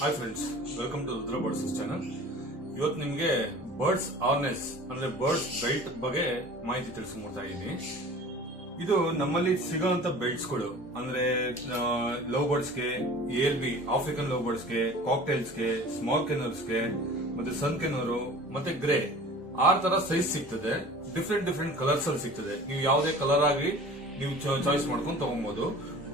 Hi friends, welcome to Rudra birds channel. ಇವತ್ತು ನಿಮಗೆ birds harness ಅಂದ್ರೆ ಬರ್ಡ್ಸ್ ಬೆಲ್ಟ್ ಬಗ್ಗೆ ಮಾಹಿತಿ ತಿಳಿಸ್ಕೊಡ್ತಾ ಇದ್ದೀನಿ. ಇದು ನಮ್ಮಲ್ಲಿ ಸಿಗೋಂತ ಬೆಲ್ಟ್ಸ್ಗಳು ಅಂದ್ರೆ ಲವ್ ಬರ್ಡ್ಸ್ಗೆ, ALB ಆಫ್ರಿಕನ್ ಲವ್ ಬರ್ಡ್ಸ್ಗೆ, ಕಾಕ್ಟೈಲ್ಸ್ಗೆ, ಸ್ಮಾಲ್ ಕೆನರ್ಸ್ಗೆ, ಮತ್ತೆ ಸನ್ ಕೆನರು ಮತ್ತೆ ಗ್ರೇ 6 ತರ ಸೈಜ್ ಸಿಗ್ತದೆ. ಡಿಫ್ರೆಂಟ್ ಕಲರ್ಸ್ ಅಲ್ಲಿ ಸಿಗ್ತದೆ. ನೀವು ಯಾವುದೇ ಕಲರ್ ಆಗಿ ನೀವು ಚಾಯ್ಸ್ ಮಾಡ್ಕೊಂಡು ತಗೊಬಹುದು.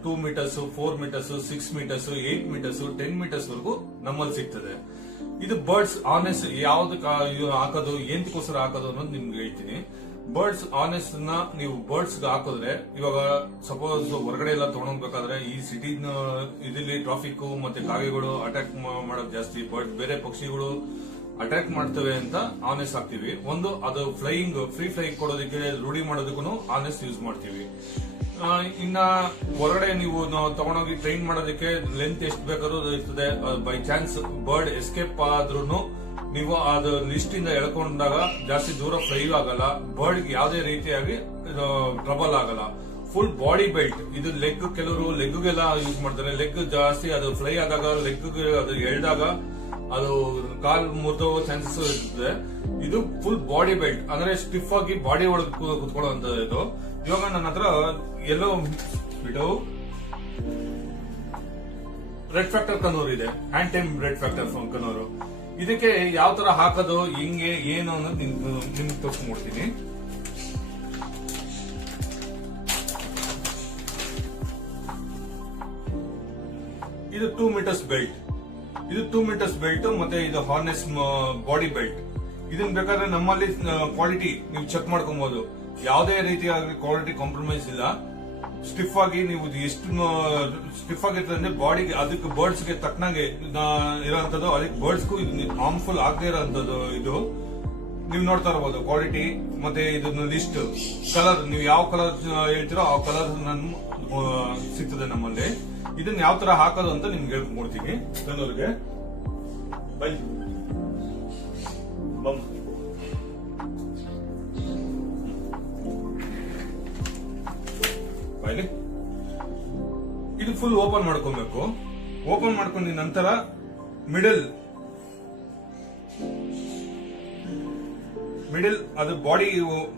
2 metres, 4 metres, 6 metres, 8 metres, 10 metres ವರೆಗೂ ನಮ್ಮಲ್ಲಿ ಸಿಗ್ತದೆ. ಇದು ಬರ್ಡ್ಸ್ ಆನೆಸ್ ಯಾವ್ದಕ್ಕೆ ಹಾಕೋದು, ಎಂತಕ್ಕೋಸ್ಕರ ಹಾಕೋದು ಅನ್ನೋದು ನಿಮ್ಗೆ ಹೇಳ್ತೀನಿ. ಬರ್ಡ್ಸ್ ಆನೆಸ್ ನ ನೀವು ಬರ್ಡ್ಸ್ ಹಾಕಿದ್ರೆ, ಇವಾಗ ಸಪೋಸ್ ಹೊರಗಡೆ ಎಲ್ಲ ತಗೊಂಡೋಗ್ಬೇಕಾದ್ರೆ ಈ ಸಿಟಿ ಇದರಲ್ಲಿ ಟ್ರಾಫಿಕ್ ಮತ್ತೆ ಕಾಗೆಗಳು ಅಟ್ಯಾಕ್ ಮಾಡೋದು ಜಾಸ್ತಿ, ಬೇರೆ ಪಕ್ಷಿಗಳು ಅಟ್ಯಾಕ್ ಮಾಡ್ತವೆ ಅಂತ ಆನೆಸ್ ಹಾಕ್ತಿವಿ. ಒಂದು ಅದು ಫ್ರೀ ಫ್ಲೈಯಿಂಗ್ ಕೊಡೋದಕ್ಕೆ ರೂಢಿ ಮಾಡೋದಕ್ಕೂ ಆನೆಸ್ ಯೂಸ್ ಮಾಡ್ತೀವಿ. ಇನ್ನ ಹೊರಗಡೆ ನೀವು ತಗೊಂಡೋಗಿ ಟ್ರೈನ್ ಮಾಡೋದಕ್ಕೆ ಲೆಂತ್ ಎಷ್ಟು ಬೇಕಾದ್ರೂ ಇರ್ತದೆ. ಬೈ ಚಾನ್ಸ್ ಬರ್ಡ್ ಎಸ್ಕೇಪ್ ಆದ್ರೂ ನೀವು ಅದು ಲಿಸ್ಟ್ ಇಂದ ಎಳ್ಕೊಂಡಾಗ ಜಾಸ್ತಿ ದೂರ ಫ್ಲೈ ಆಗಲ್ಲ. ಬರ್ಡ್ ಯಾವುದೇ ರೀತಿಯಾಗಿ ಟ್ರಬಲ್ ಆಗಲ್ಲ. ಫುಲ್ ಬಾಡಿ ಬೆಲ್ಟ್ ಇದು. ಕೆಲವರು ಲೆಗ್ಗೆಲ್ಲ ಯೂಸ್ ಮಾಡ್ತಾರೆ. ಲೆಗ್ ಜಾಸ್ತಿ ಅದು ಫ್ಲೈ ಆದಾಗ, ಲೆಗ್ ಅದು ಎಳ್ದಾಗ ಅದು ಕಾಲ್ ಮುರಿದೋ ಚಾನ್ಸಸ್ ಇರ್ತದೆ. ಇದು ಫುಲ್ ಬಾಡಿ ಬೆಲ್ಟ್ ಅಂದ್ರೆ ಸ್ಟಿಫ್ ಆಗಿ ಬಾಡಿ ಒಳಗೆ ಕುತ್ಕೊಳ್ಳುವಂತದ್ದು. ಇದು ಇವಾಗ ನನ್ನ ಹತ್ರ ಎಲ್ಲೋ ಬಿಡು ರೆಡ್ ಫ್ಯಾಕ್ಟರ್ ಕನೂರ್ ಇದೆ, ಹ್ಯಾಂಡ್ ಟೈಮ್ ರೆಡ್ ಫ್ಯಾಕ್ಟರ್ ಕನೂರು. ಇದಕ್ಕೆ ಯಾವ ತರ ಹಾಕೋದು, ಹಿಂಗೆ ಏನು ಅನ್ನೋದು ನಿಮ್ಗೆ ತೋರಿಸ್ಕೊಡ್ತೀನಿ. ಇದು 2 ಮೀಟರ್ಸ್ ಬೆಲ್ಟ್. ಇದು 2 ಮೀಟರ್ಸ್ ಬೆಲ್ಟ್ ಮತ್ತೆ ಇದು ಹಾರ್ನೆಸ್ ಬಾಡಿ ಬೆಲ್ಟ್. ಇದನ್ನ ಬೇಕಾದ್ರೆ ನಮ್ಮಲ್ಲಿ ಕ್ವಾಲಿಟಿ ನೀವು ಚೆಕ್ ಮಾಡ್ಕೊಬಹುದು. ಯಾವುದೇ ರೀತಿಯಾಗಿ ಕ್ವಾಲಿಟಿ ಕಾಂಪ್ರಮೈಸ್ ಇಲ್ಲ. ಸ್ಟಿಫ್ ಆಗಿ ನೀವು ಎಷ್ಟು ಸ್ಟಿಫ್ ಆಗಿರ್ತದೆ ಅಂದ್ರೆ ಬಾಡಿಗೆ, ಅದಕ್ಕೆ ಬರ್ಡ್ಸ್ ಗೆ ತಕ್ಕನಾಗೆ ಇರೋಂಥದ್ದು. ಅದಕ್ಕೆ ಬರ್ಡ್ಸ್ಗೂ ಹಾರ್ಮ್ಫುಲ್ ಆಗದೆ ಇರೋಂಥದ್ದು. ಇದು ನೀವು ನೋಡ್ತಾ ಇರಬಹುದು ಕ್ವಾಲಿಟಿ. ಮತ್ತೆ ಇದನ್ನ ಲಿಸ್ಟ್ ಕಲರ್, ನೀವು ಯಾವ ಕಲರ್ ಹೇಳ್ತೀರೋ ಆ ಕಲರ್ ಸಿಗ್ತದೆ ನಮ್ಮಲ್ಲಿ. ಇದನ್ನ ಯಾವ ತರ ಹಾಕೋದು ಅಂತ ನಿಮ್ಗೆ ಹೇಳ್ಕೊಡ್ತೀನಿ. ಕನ್ನೂರ್ಗೆ ಬನ್ನಿ. ಇದು ಫುಲ್ ಓಪನ್ ಮಾಡ್ಕೊಬೇಕು. ಓಪನ್ ಮಾಡ್ಕೊಂಡ ನಂತರ ಮಿಡಲ್ ಅದು ಬಾಡಿ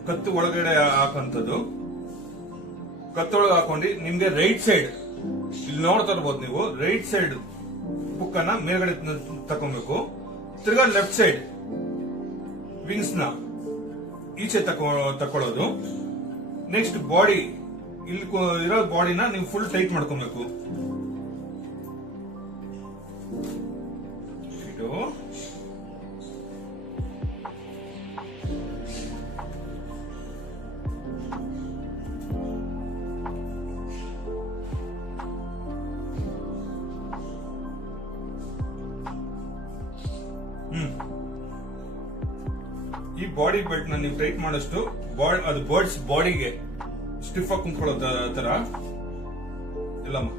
ಕತ್ತು ಒಳಗಡೆ ಹಾಕಂತದ್ದು. ಕತ್ತೊಳಗೆ ಹಾಕೊಂಡು ನಿಮ್ಗೆ ರೈಟ್ ಸೈಡ್ ಇಲ್ಲಿ ನೋಡ್ತಾ ಇರ್ಬೋದು ನೀವು, ರೈಟ್ ಸೈಡ್ ಬುಕ್ ಅನ್ನ ಮೇಲ್ಗಡೆ ತಕೊಬೇಕು. ತಿರ್ಗಾ ಲೆಫ್ಟ್ ಸೈಡ್ ವಿಂಗ್ಸ್ ನ ಈಚೆ ತಕೊಳ್ಳೋದು. ನೆಕ್ಸ್ಟ್ ಬಾಡಿ, ಇಲ್ಲಿ ಇರೋ ಬಾಡಿನ ನೀವು ಫುಲ್ ಟೈಟ್ ಮಾಡ್ಕೊಬೇಕು. ಇದು ಈ ಬಾಡಿ ಬೆಲ್ಟ್ ನ ನೀವು ಟೈಟ್ ಮಾಡಷ್ಟು ಅದು ಬರ್ಡ್ಸ್ ಬಾಡಿಗೆ ಸ್ಟಿಫ್ ಆಗಿ ಕುಂತ್ಕೊಳ್ಳೋ ತರ ಇಲ್ಲಮ್ಮ.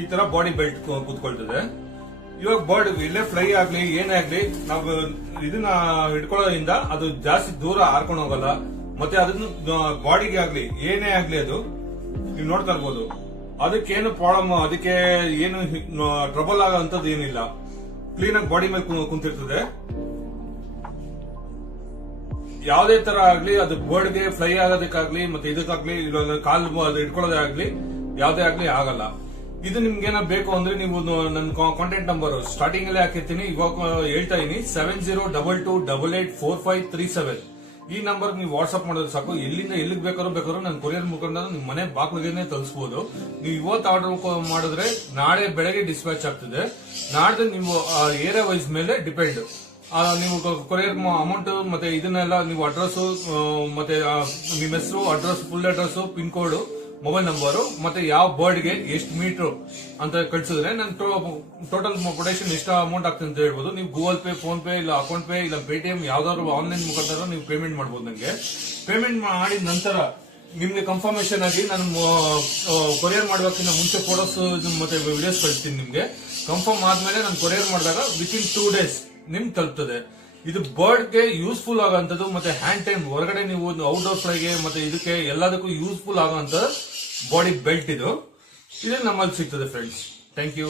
ಈ ತರ ಬಾಡಿ ಬೆಲ್ಟ್ ಕೂತ್ಕೊಳ್ತದೆ. ಇವಾಗ ಬರ್ಡ್ ಇಲ್ಲೇ ಫ್ಲೈ ಆಗ್ಲಿ ಏನೇ ಆಗ್ಲಿ, ನಾವು ಇದನ್ನ ಇಟ್ಕೊಳ್ಳೋದ್ರಿಂದ ಅದು ಜಾಸ್ತಿ ದೂರ ಹಾರ್ಕೊಂಡು ಹೋಗಲ್ಲ. ಮತ್ತೆ ಅದನ್ನ ಬಾಡಿಗೆ ಆಗ್ಲಿ ಏನೇ ಆಗ್ಲಿ ಅದು ನೀವು ನೋಡ್ತಾ ಇರ್ಬೋದು. ಅದಕ್ಕೇನು ಪ್ರಾಬ್ಲಮ್, ಅದಕ್ಕೆ ಏನು ಟ್ರಬಲ್ ಆಗೋಂಥದ್ದು ಏನಿಲ್ಲ. ಕ್ಲೀನ್ ಆಗಿ ಬಾಡಿ ಮೇಲೆ ಕುಂತಿರ್ತದೆ. ಯಾವುದೇ ತರ ಆಗ್ಲಿ ಅದು ಬರ್ಡ್ಗೆ ಫ್ಲೈ ಆಗೋದಕ್ಕಾಗ್ಲಿ ಮತ್ತೆ ಇದಕ್ಕಾಗ್ಲಿ ಕಾಲು ಅದು ಇಟ್ಕೊಳ್ಳೋದೇ ಆಗ್ಲಿ ಯಾವುದೇ ಆಗ್ಲಿ ಆಗಲ್ಲ. ಇದು ನಿಮ್ಗೆ ಏನೋ ಬೇಕು ಅಂದ್ರೆ ನೀವು ನನ್ನ ಕಾಂಟ್ಯಾಕ್ಟ್ ನಂಬರ್ ಸ್ಟಾರ್ಟಿಂಗ್ ಅಲ್ಲೇ ಹಾಕಿರ್ತೀನಿ. ಇವಾಗ ಹೇಳ್ತಾ ಇದೀನಿ 7022884537. ಈ ನಂಬರ್ ನೀವು ವಾಟ್ಸ್ಆಪ್ ಮಾಡೋದು ಸಾಕು. ಎಲ್ಲಿಂದ ಎಲ್ಲಿಗೆ ಬೇಕಾದ್ರೂ ನನ್ನ ಕೊರಿಯರ್ ಮುಖಾಂತರ ನಿಮ್ ಮನೆ ಬಾಕ್ಲಿಗೆ ತಲುಪಿಸಬಹುದು. ನೀವು ಇವತ್ತು ಆರ್ಡರ್ ಮಾಡಿದ್ರೆ ನಾಳೆ ಬೆಳಗ್ಗೆ ಡಿಸ್ಪ್ಯಾಚ್ ಆಗ್ತದೆ. ನಾಡ್ದು ನೀವು ಏರಿಯಾ ವೈಸ್ ಮೇಲೆ ಡಿಪೆಂಡ್. ನೀವು ಕೊರಿಯರ್ ಅಮೌಂಟ್ ಮತ್ತೆ ಇದನ್ನೆಲ್ಲ ನೀವು ಅಡ್ರೆಸ್ ಮತ್ತೆ ನಿಮ್ಮ ಹೆಸರು, address, full address, pin code mobile number ಮತ್ತೆ ಯಾವ ಬರ್ಡ್ಗೆ ಎಷ್ಟು ಮೀಟರ್ ಅಂತ ಕಳ್ಸಿದ್ರೆ ನಾನು ಟೋಟಲ್ ಪ್ರೊಡಕ್ಷನ್ ಎಷ್ಟು ಅಮೌಂಟ್ ಆಗ್ತದೆ ಅಂತ ಹೇಳ್ಬೋದು. ನೀವು ಗೂಗಲ್ ಪೇ, ಫೋನ್ ಪೇ, ಇಲ್ಲ ಅಕೌಂಟ್ ಪೇ, ಇಲ್ಲ ಪೇಟಿಎಂ ಯಾವ್ದಾದ್ರು ಆನ್ಲೈನ್ ಮುಖಾಂತರ ನೀವು ಪೇಮೆಂಟ್ ಮಾಡಬಹುದು. ನನಗೆ ಪೇಮೆಂಟ್ ಮಾಡಿದ ನಂತರ ನಿಮ್ಗೆ ಕನ್ಫರ್ಮೇಶನ್ ಆಗಿ ನಾನು ಕೊರಿಯರ್ ಮಾಡೋಕ್ಕಿಂತ ಮುಂಚೆ ಫೋಟೋಸ್ ಮತ್ತೆ ವಿಡಿಯೋಸ್ ಕಳಿಸ್ತೀನಿ. ನಿಮ್ಗೆ ಕನ್ಫರ್ಮ್ ಆದ್ಮೇಲೆ ನಾನು ಕೊರಿಯರ್ ಮಾಡಿದಾಗ ವಿತಿನ್ 2 days ನಿಮ್ಗೆ ತಲುಪ್ತದೆ. ಇದು ಬರ್ಡ್ಗೆ ಯೂಸ್ಫುಲ್ ಆಗೋಂಥದ್ದು ಮತ್ತೆ ಹ್ಯಾಂಡ್ ಟೈಮ್ ಹೊರಗಡೆ ನೀವು ಔಟ್ಡೋರ್ ಫ್ಲೈಗೆ ಮತ್ತೆ ಇದಕ್ಕೆ ಎಲ್ಲದಕ್ಕೂ ಯೂಸ್ಫುಲ್ ಆಗೋಂಥ ಬಾಡಿ ಬೆಲ್ಟ್ ಇದು ನಮ್ಮಲ್ಲಿ ಸಿಗ್ತದೆ ಫ್ರೆಂಡ್ಸ್. Thank you.